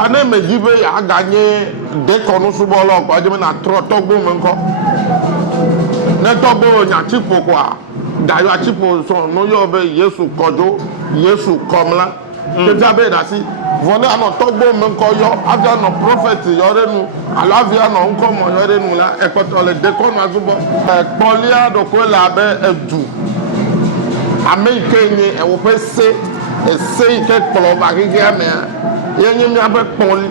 Dane me give ya gagné de kono subolo kwa jeme na togbo menko. Ne togbo nya tipo kwa. Da yo tipo so no yo be Yesu kojo, Yesu komla. Te jabe da si. Vone ano togbo menko yo avia no prophet yo renu. Alavia no nko mo yo renu la ekotole de kono azubo. Polia do ko la be edu. American e wo pese e sei ke polo ba ke me. Yenye mi abe poli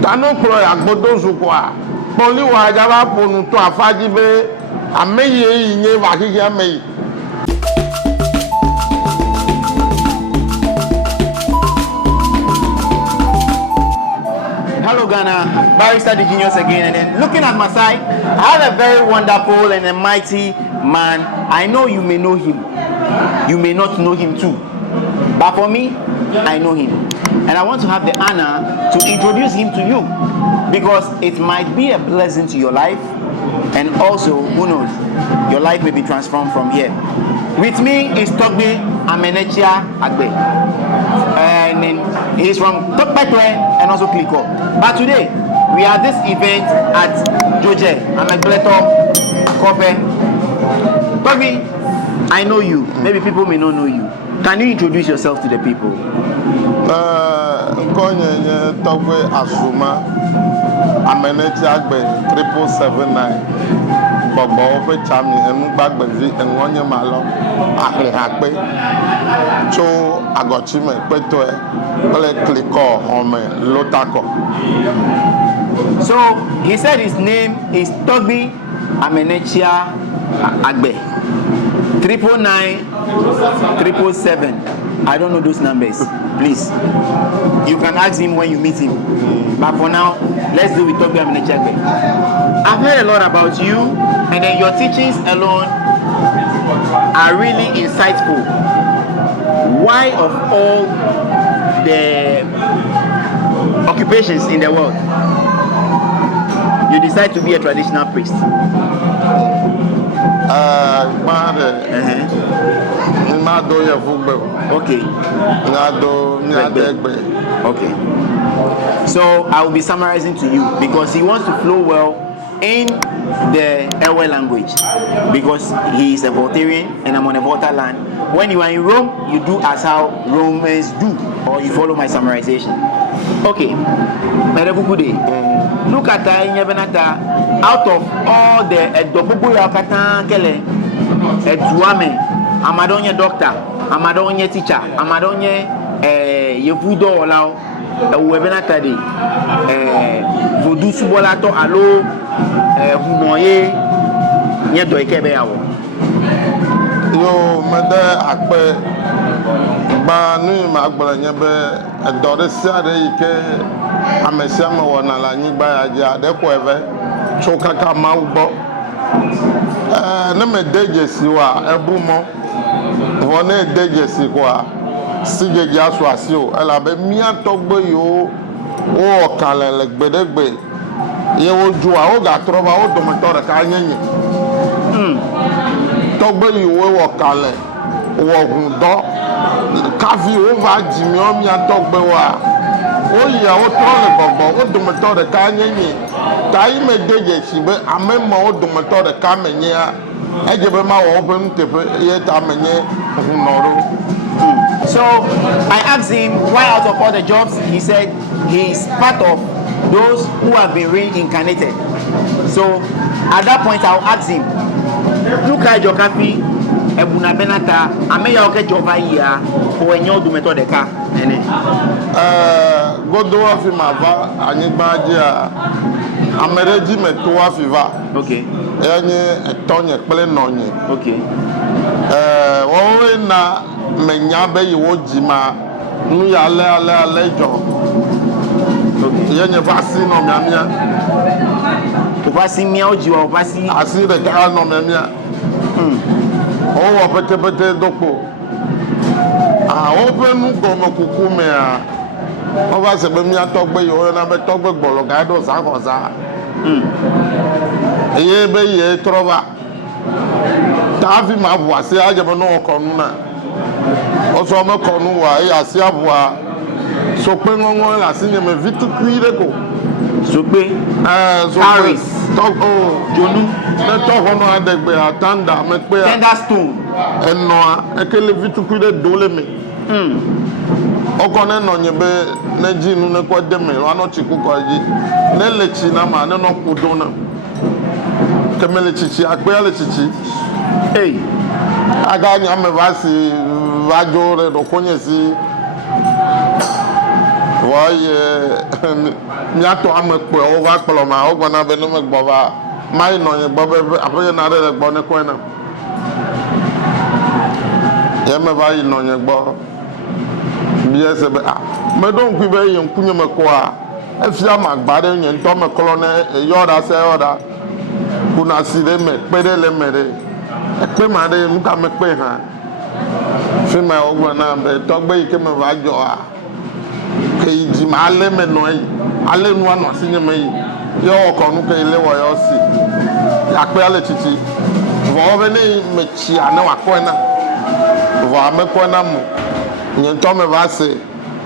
tanu kro ya gbodo zukwa poli wa jaba ponu to afaji be ameye yin wa kiki ameye. Hello Ghana, Barrister the Genius again, and then looking at my side, I have a very wonderful and a mighty man. I know you may know him, you may not know him too, but for me, I know him. And I want to have the honor to introduce him to you because it might be a blessing to your life, and also, who knows, your life may be transformed from here. With me is Togbe Amenechia Agbe, and he's from Tokpekwe and also Kliko. But today, we are at this event at Joje Amegleto Kope. Togbe, I know you. Maybe people may not know you. Can you introduce yourself to the people? Konye Togbe Asuma Amenechia Agbe 3779. Gbogbo pe chami enu gbagbe vi enu onye malo akle hakpe cho agochime peto e ole Kliko ome lotako. So he said his name is Togbe Amenechia Agbe 999 777. I don't know those numbers. Please, you can ask him when you meet him. But for now, let's do with Togbe Amenechia Agbe. I've heard a lot about you, and then your teachings alone are really insightful. Why of all the occupations in the world, you decide to be a traditional priest? Okay. Okay. So I will be summarizing to you because he wants to flow well in the Ewe language because he is a Voltarian and I'm on a Volta land. When you are in Rome, you do as how Romans do, or you follow my summarization. Okay. Look at that. Out of all the Amadonye doctor, Amadonye teacher, Amadonye Yevudo Olao, Webenata de Vodu Subolato Alo Humoye Nieto Ekebeawo. Yo, Mother Akbe Banu Magbala Nyebe, Doresia de Ike, Amesiama Wanala Niba, Dequeve, Chokaka Maubo. Neme dejesi wa ebumo vone dejesi kwa sije jasu asio ela be mia Togbe yo o kalele gbedegbe ye wo ju a o ga troba o domoto re ka nyenye Togbe yo wo kale wo gundo kafi o va jimi o mia Togbe wa o ya o trole gbogbo o domoto re ka nyenye tai me dejesi be amemo o domoto re ka menye So I asked him why out of all the jobs, he said he's part of those who have been reincarnated. So at that point I'll ask him, look at your copy, Ebuna Benata, Ameya Oke Jova here, or en your dumeto de ka. Godo afi mava anigbadia amereji meto afiva. Okay. Enye etonye kple nonye. Okay. Wowe na menya be yiwo jima nu ya ale jo. Okay. Yenye vasi no miamia. Vasi mia ojiwa vasi asi de ka no miamia. O wo pete dopo. O nu gomo kukume a. O va se be mia Togbe yo na be Togbe gbolo ga do sa ko sa. Eye be ye trova tafi ma bua se aje be no konu na o so me konu wa e ase abua So pe ngongo la sinye me vitu kuire ko. Sope. So Paris. Talk Jonu. Ne talk ono adegbe atanda me pe Tender stone. eno ekele vitu kuire dole me. Okone no nyebe ne jinu ne kwa deme wano chiku kwa ji. Ne lechi na ma ne no kudona. Kemele chichi akpe ale chichi. Hey. Aga nyame vasi vajore do konye si voye miato ame pe o va kplo ma o gbona be no me gbo va mai no ye gbo be apre na re gbo ne ko na ye me va yi no ye gbo bi ese be me don ku be ye nkunye me ko a efia ma gbare nye nto me klo ne yoda se yoda kuna si de me pe de le mere pe ma de nka me pe ha fi ma ogbo na be to gbe ike me va jo a ke ji ma le me no yi ale nu ano si nye me yi yo ko nu ke ile wo yo si ya pe ale chichi vo be ni me chi ana wa ko na vo ame ko na mo nye to me va se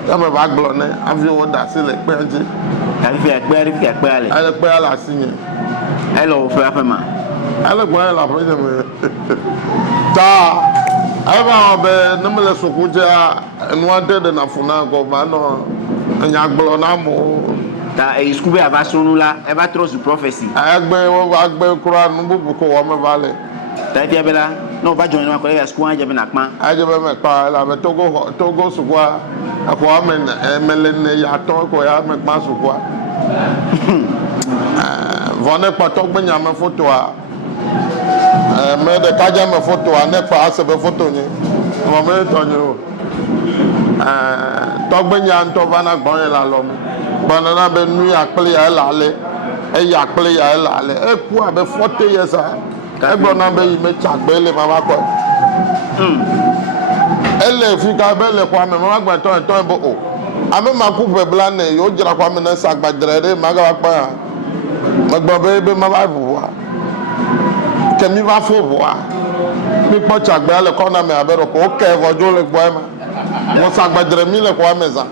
ya me va glo ne avi wo da si le pe nji Ari fi akpe ale. ale pe ala si nye Hello, Frafema. ale gbo la projet me ta aba be no me le sokuja enu ade de na funa go ba no nya gblo na mo Ta e skube ava sonu la, e va trust prophecy. agbe kura nu bubu ko wo me vale Ta fi abela, no va join ma ko ya school anje be na kpan. aje be me pa la be togo sukwa akwa me emele ne ya to ko ya me pa sukwa vone pa to gbe nya me photo a me de kaja me photo a ne pa se be photo ni mo me to ni o to gbe nya nto bana gbon la lo mi bana na be nu ya pele ya la le e ya pele ya la le e ku abe 40 years a e gbo na be yi me chagbe le mama ko ele fi ka be le kwa me mama gba to bo o ame ma ku be bla ne yo jira kwa me na sa gbadre re ma ga pa ma gbo be ma ba bu wa ke mi va fo wa mi po chagbe le ko na me abero ko ke vojo le gbo ma mo sa gbadre mi le kwa me za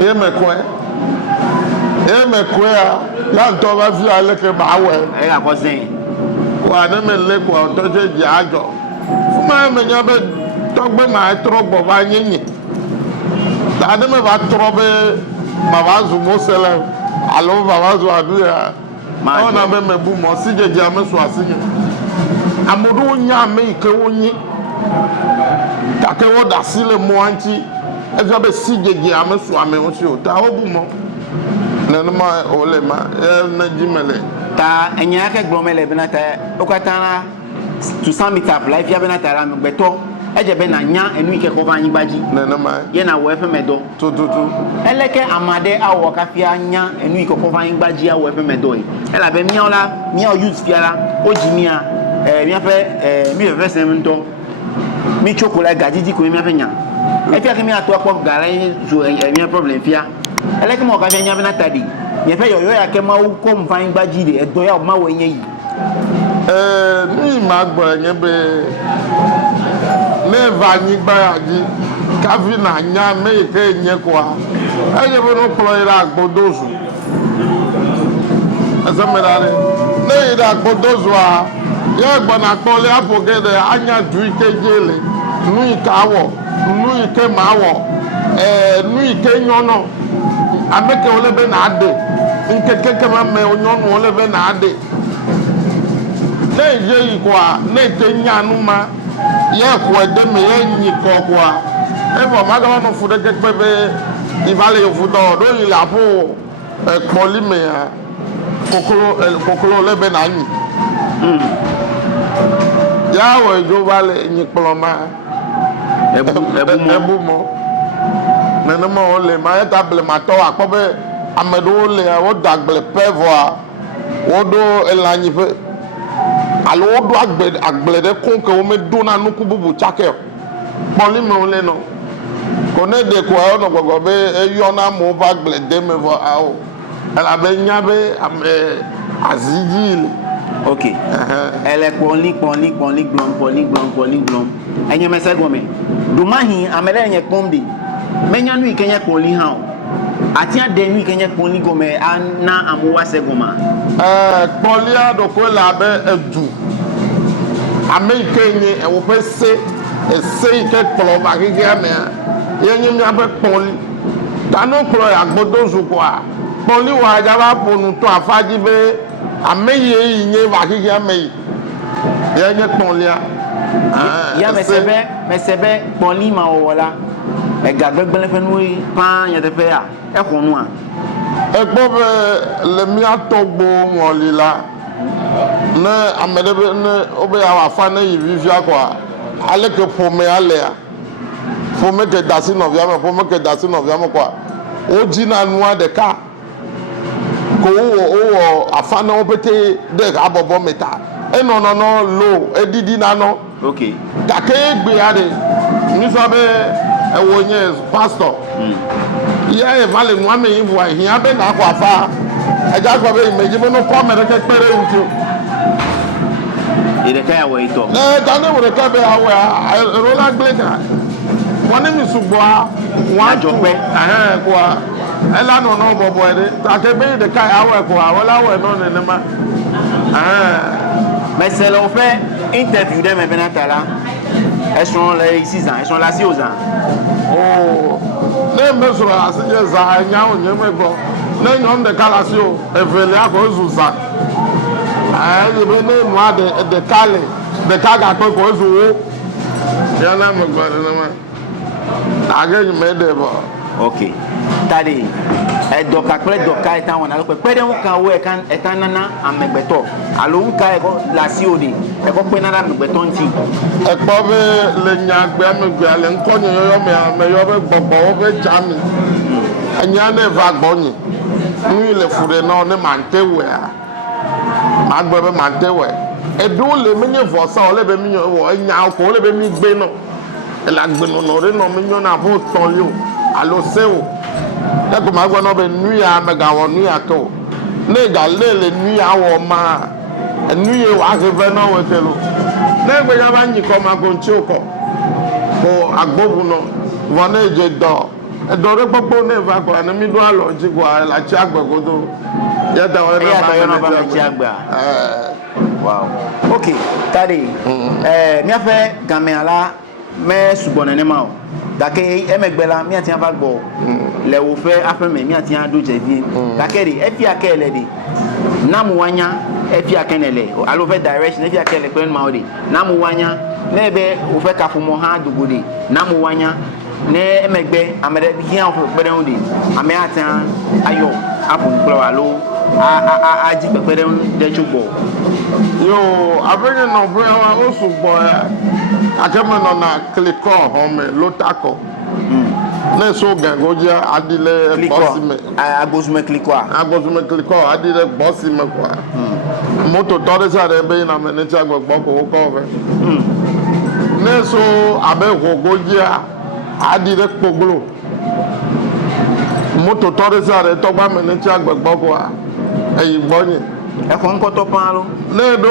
e me ko ya nto ba fi ale ke ma we E ga ko sin. wa ne me le ko to je ji ajo fuma me nya be to gbe ma tro gbo ba nyenye da ne me ba tro be ma ba zu mo sele alo ba ba zu adu ya Ma ona be me bu mo si je je ame so asinye amodo nya me ke wonyi ta ke wo da sile mo anti e fa be si je je ame so ame o si o ta o bu mo na no ma o le ma na jimele Ta enya ke gbo mele be na ta o ka ta to sum it up life ya be na ta ra me gbeto. E je be na nya enu ike ko vanyi baji. na na ma Ye na wo efe medo. tu Eleke amade awo ka fia nya enu ike ko vanyi baji awo efe medo yi. Ela be mi o use fiala o jimia mi afa mi ve se mento. Mi chokola gajiji ko mi afa nya. E fia ke mi ato akọ gara yin so mi problem fia. Eleke mo ka fia nya be na tadi. Ye fe yo ya ke ma wo ko mvanyi baji de edo ya o ma wo yen yi. ni ma gbo yen be ne vanyi gba ya ji kafi na nya me ke nye kwa e je bo no plo ira agbodozu asa me dare ne ira agbodozu a ye gbo na pole apogede anya du ike jele nu ikawo nu ike mawo nu ike nyono abeke ole be na ade nke keke ma me onyono ole be na ade ne je ikwa ne te nyanu ma ye ko de me ye nyi ko kwa e bo ma ga no fu de ke pe be ivale yo fu do yi la po e poli me ya kokolo le be na nyi ya wo jo vale nyi ploma ebu mo na na mo le ma ya table ma to akpo be amedo le o dagle pevo a wo do elanyi fe alo wo do agble de kon ke wo me do na nuku bubu chake poli me o le no ko ne de ko o no gogo be eyo na mo ba agble de me vo ao ala be nya be azijil Okay. Elle est poli glom. Enye mese gome. Dumahi amele nye komdi. menya nu ikenya kpoli ha o atia de nu ikenya kpoli gome ana amuwa se goma kpolia do ko la be edu ame ikenye e wo pese ese ike kpolo ba gege ame yenye mi abe kpoli tanu kpolo ya gbodo zu kwa kpoli wa ja ba ponu to afaji be ame ye yin ba gege ame yenye kpolia ya mesebe kpoli ma wola e gagbegbele fe nu pa ya de fe ya e kunu a ekpo be le mi atogbo molila ne amedebe ne obe ya wa fa ne yivivia kwa ale ke pome ale ya pome ke dasi no via me pome ke dasi no via me kwa oji na nua de ka ko o afa na obete de abobo meta e no lo edidi na no okay ka ke gbe ya de ni so be e wo nye pastor ya e vale nwa me yin bua hin abe na kwa fa e ja kwa be meji mo no ko mere ke pere ntu ire ka ya we to ta ne wo ka be awe rola gleka woni mi sugbo wa jope kwa ela no bobo ere ta ke be de ka awe kwa wala we no ne ma mais c'est l'on fait interview de me benatala elles sont là 6 ans elles sont là 6 ans oh ne me so asije za nya onye mebo ne nyom de kala si o evele ako zuza ye be ne mo de kale de kaga to ko zuwo ya na me gba na ma age me de bo okay tadi doka pele doka etan wona lo pe de kan wo etan nana amegbeto alo nka e ko la si odi e ko pe nana amegbeto nti e po be le nya gbe amegbe ale nko nyo yo me yo be gbogbo wo be jami anya ne va gbonyi ni le fure no ne mantewe a magbe be mantewe e do le menye vosa o le be mi wo nya ko le be mi gbe no e la gbe no re no mi nyo na bo ton yo alo sewo e ko magbe no be nu ya mega wo nu ya to ne ga le nu ya wo ma nu ye wa ke ve no we telo ne gbe ya ba nyi ko ma ko nchi ko agbobu no wona je do e do re popo ne va ko na mi do alo ji ko la chi agbogo do ya da wa na ba chi agba wow okay tadi mi afa game ala me subone ne ma o dake emegbela mi ati aba gbo le wo fe afa me mi ati ado jevi dake ri e fi akele de namu wanya e fi akenele alo fe direction e fi akele pe ma o de namu wanya nebe wo fe ka fumo ha dugode namu wanya ne emegbe amede hian of pere de ame atan ayo apun pro alo aji pepere de chugbo yo abenye no bro wa osugbo ya akeme no na kliko home lotako ne so gangoja adile bossime agbosume kliko adile bossime kwa moto tore sare be na meneti agbogbo ko be ne so abe gogoja adile poglo moto tore sare to ba meneti agbogbo ko eyi gbonye e ko nko to pan lo ne do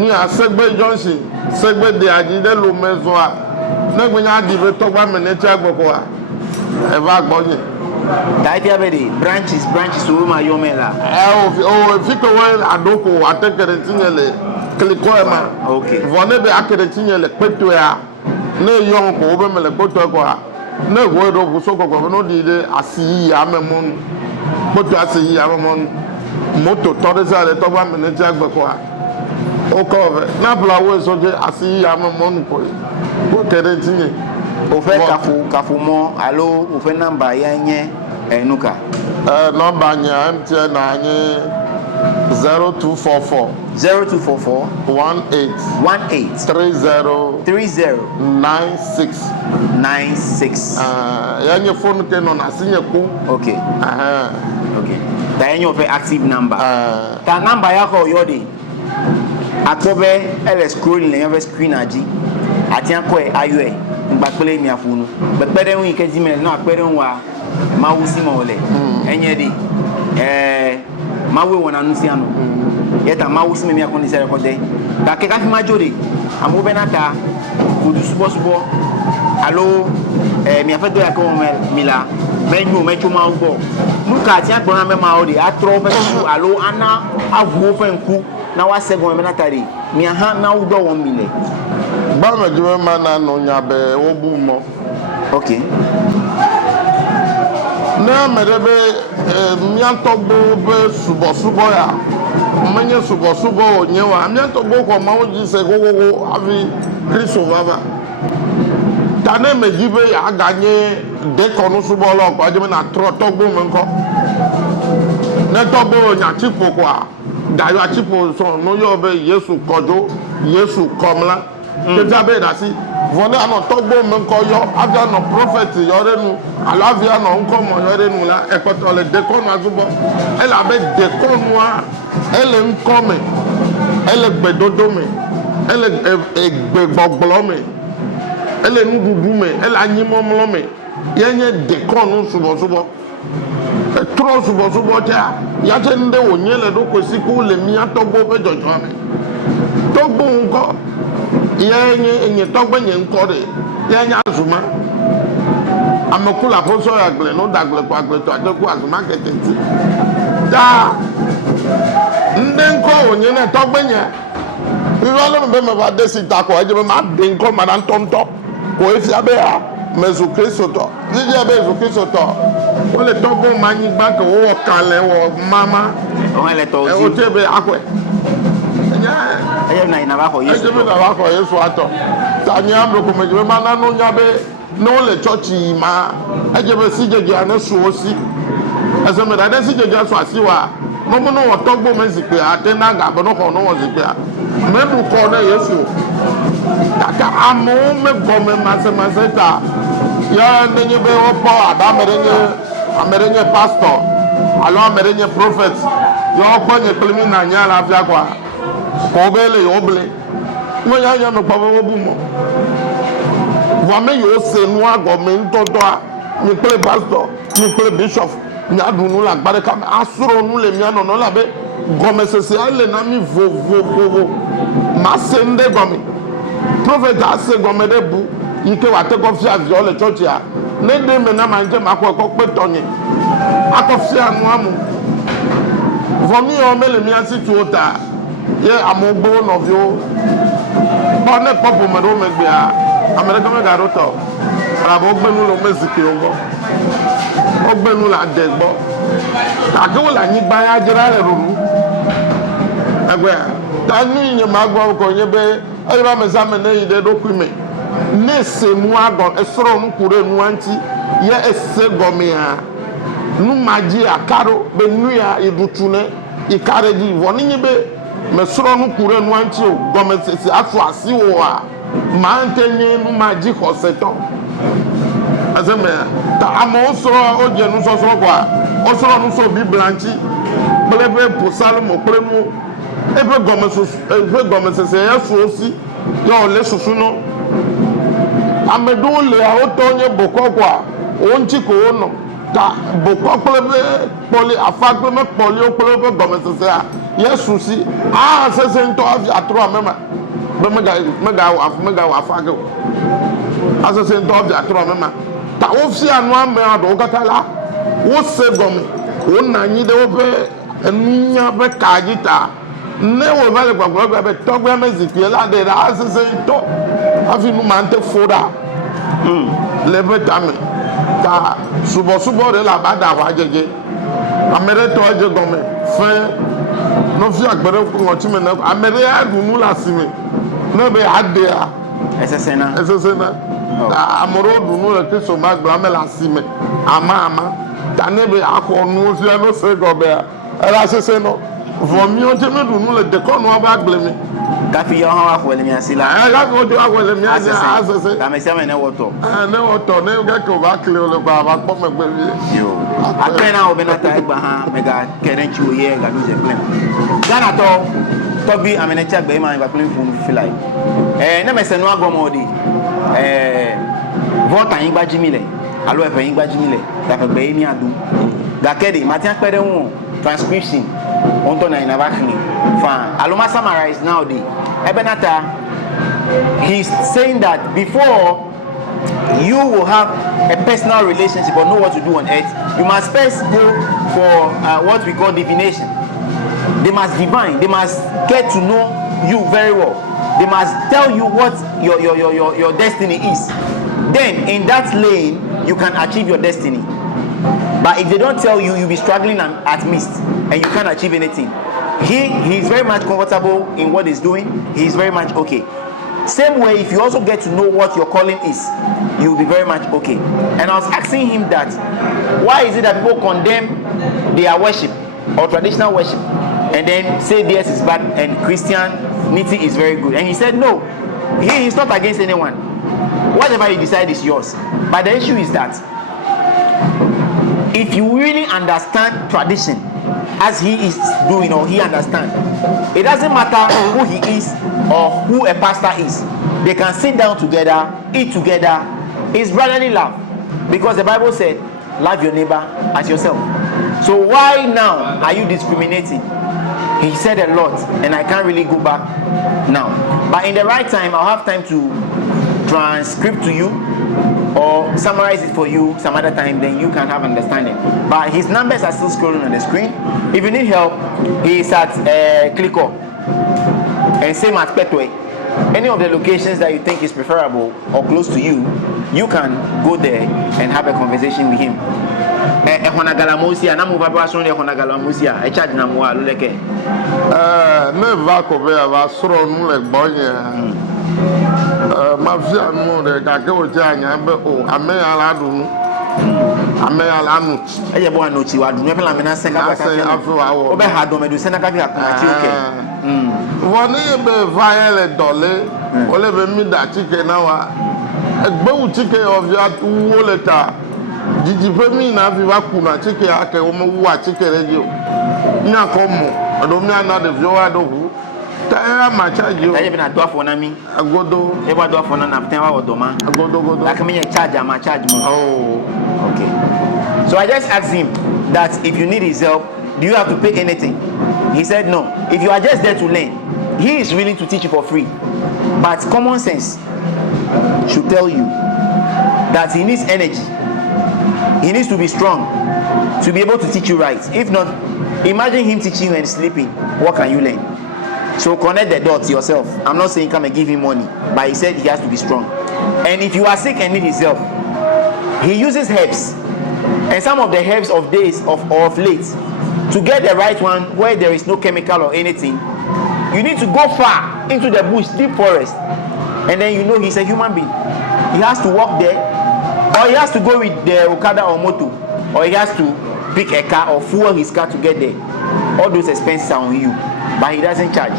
ni asegbe Johnson segbe de ajide lo mezo a ne gbenya dibe to gba meneti agboko a e va gbonye dai abedi branches o ma yomela o fi ko wa adoko atekere tinyele kliko e ma okay vone be akere tinyele peto ya ne yon ko be mele peto ko a ne go do bu so ko no di de asiyi ya memon peto asiyi ya memon moto tore sa le to gba meneti agboko a o ko ve na bla wo so je asiyi ya memon ko kere tinye o fe kafu mo alo o fe number yenye enuka number nya MTN na anyị 0244 18 30 96 yenye phone ke no na sinye ku okay okay da yenye o fe active number ta number yako yodi atobe ele scrolling le yenye screen aji ati anko e ayo e ngba pele mi afunu bepere won ike jime na apere wa mawusi mole enye di mawe wona nusi anu yeta mawusi me mi akoni sere ko de da ke ka fi majore amu benata kudu subo alo mi a fait de la comme mila mais nous mais tu m'as encore nous quartier bon na même a de a trop mais alo ana a vo fa nku na wa segon me na tari mi aha na wo do 1 million ba me jwe mana no nya be obu mo okay na merebe miantogbo be subo ya menye subo onyewa miantogbo ko ma oji se gogogo avi kristo baba tane mejibe ya ganye de konu subo lo ko ajeme na togbo menko na togbo nya chipo kwa dayo chipo so no yo be yesu kojo yesu komla te jabe da si vone ano togbo menko yo avia no prophet yorenu alavia no nko mo yorenu la ekoto le dekonu azubo ele abe dekonu a ele nkome ele gbedodo me ele egbegbogbo me ele nududu me ele anyimomlo me yenye dekonu subo tro subo ja ya je nde wonyele do kwesi ku le mi atogbo be jojo me togbo nko yenye togbo nye nko de yenye azuma amekula poso ya gble no dagle kwa gble to adeku azuma ketenti da nde nko onye na togbo nye irolo mbe me ba desi tako eje ma de nko ma na ntonto ko efi abe ya mezu kristo to yije abe mezu kristo to o le togbo manyi gba ko wo kale wo mama on ele to e o tebe akwe nya na ina ba ko yesu eje na ba ko yesu ato tanya amro ko meje ma na no nya be no le church ma eje be si jeje ana so osi ese me da de si jeje so asiwa no mo no wo togbo me zipe ate na ga bo no ko no wo zipe me bu ko na yesu kaka amu me gome maseta ya nenye be opo ada merenye pastor alo merenye prophet yo ogbonye pelimi na nya la afia kwa ko bele yo ble mo ya me pa wo bu mo wa me yo se nu ago me ntodo a mi pele pastor mi pele bishop mi adunu la gbare ka asuro nu le mi anono la be gome sese ale na mi vo ma se nde gome prophet ase gome de bu ike wa te ko fi avio le church ya ne de me na manje makọ pe tonye akọfi anu amu vomi o mele mi asi tuota ye amogbo no vio bo ne popo me do me gbe a america me ga roto ara bo gbenu lo mezike o gbenu la de gbo akewo la yin gba ya jira re ruru egbe ta ni yin ma gbo ko yin be e ba me za me ne ide do kwime nese mu agon esoro nu kure nu anti ye ese gomia nu maji akaro be nu ya idutune ikare di woni nyibe mesoro nu kure nu anti o gomesesi afu asiwo a ma ntenye nu maji koseto azeme ta amo so oje nu so kwa osoro nu so bi blanchi blebe posal mo premu ebe gomesesi ya so osi yo le susu no amedo le auto nye bokokwa onchi ko no ta bokokle poli afagbe me poli okle gomesese a yesu si a sese nto afi atro amema be mega wa afage a sese nto afi atro amema ta ofi anu ame ado katala wo se gom wo na nyi de wo be enunya be kagita ne wo vale gbagbo be togbe meziki la de a sese nto afi nu mante foda lebe dame ta subo de la bada wa jeje amere to je gome fe no fi agbere ku ngoti me na amere ya dunu la sime no be ade a esesena amoro dunu le ke so ma gba me la sime ama ta ne be akọ nu fi no se gobe era sese no vomi o je me dunu le de ko no ba gble mi kafi yo han wa mi asila ga ko jo wa mi asese ka me se me ne woto ne ga ko ba kle o le ba po me gbe bi yo akena o benata egba ha mega kerenchi o ye ga do je plan gana to bi amene cha gbe ma ga plan fun feel like na me se no agomo di vota yin gba jimile alo efe yin gba jimile da fe gbe ni adu ga kede ma ti apere won transcription on to na ina ba kini fine aloma summarize now the ebenata he's saying that before you will have a personal relationship or know what to do on earth, you must first go for what we call divination. They must divine. They must get to know you very well. They must tell you what your destiny is. Then in that lane you can achieve your destiny. But if they don't tell you, you'll be struggling at mist and you can't achieve anything. He is very much comfortable in what he's doing. He's very much okay. Same way, if you also get to know what your calling is, you'll be very much okay. And I was asking him that, why is it that people condemn their worship or traditional worship and then say theirs is bad and Christianity is very good? And he said no, he's not against anyone. Whatever you decide is yours. But the issue is that if you really understand tradition as he is doing or he understands, it doesn't matter who he is or who a pastor is. They can sit down together, eat together. It's brotherly love, because the Bible said love your neighbor as yourself. So why now are you discriminating? He said a lot and I can't really go back now, but in the right time I'll have time to transcribe to you or summarize it for you some other time, then you can have understanding. But his numbers are still scrolling on the screen. If you need help, he is at Clico and same at Petway. Any of the locations that you think is preferable or close to you, you can go there and have a conversation with him. Ehonagalamosia na mubaba so ehonagalamosia e charge na mo aluleke me va ko be va soro nu le gbonye ma fi anu de ka ke o ti anya be o ame ala dunu ame ala nu e bo anu ti wa dunu e pela me na senga ka ka o be ha do me do senga ka ka ti oke woni be va ele dole o le be mi da ti ke na wa egbe u ti ke of ya wo le ta jiji pe mi na fi wa kuna ti ke ake o mo wa ti ke rejo nya ko mo do mi ana de fi wa do hu ta era ma charge o ta ye bi na do afo na mi agodo e ba do afo na ten wa odoma agodo like me charge am charge mo. Oh, okay. So I just asked him that if you need his help, do you have to pay anything? He said no. If you are just there to learn, he is willing to teach you for free. But common sense should tell you that he needs energy. He needs to be strong to be able to teach you right. If not, imagine him teaching you and sleeping. What can you learn? So connect the dots yourself. I'm not saying come and give him money, but he said he has to be strong. And if you are sick and need his help, he uses herbs. And some of the herbs of days of late, to get the right one where there is no chemical or anything, you need to go far into the bush, deep forest. And then you know he's a human being. He has to walk there, or he has to go with the Okada or moto, or he has to pick a car or fuel his car to get there. All those expenses are on you, but he doesn't charge.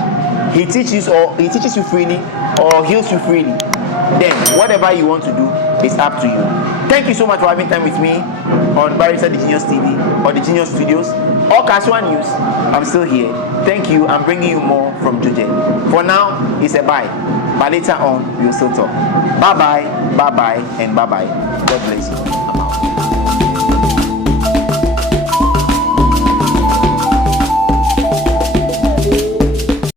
He teaches you freely or heals you freely. Then whatever you want to do is up to you. Thank you so much for having time with me on Barrister The Genius TV or The Genius Studios or Kaswa News. I'm still here. Thank you. I'm bringing you more from Juje. For now, it's a bye. But later on, we'll still talk. Bye-bye, bye-bye, and bye-bye. God bless you. I'm out.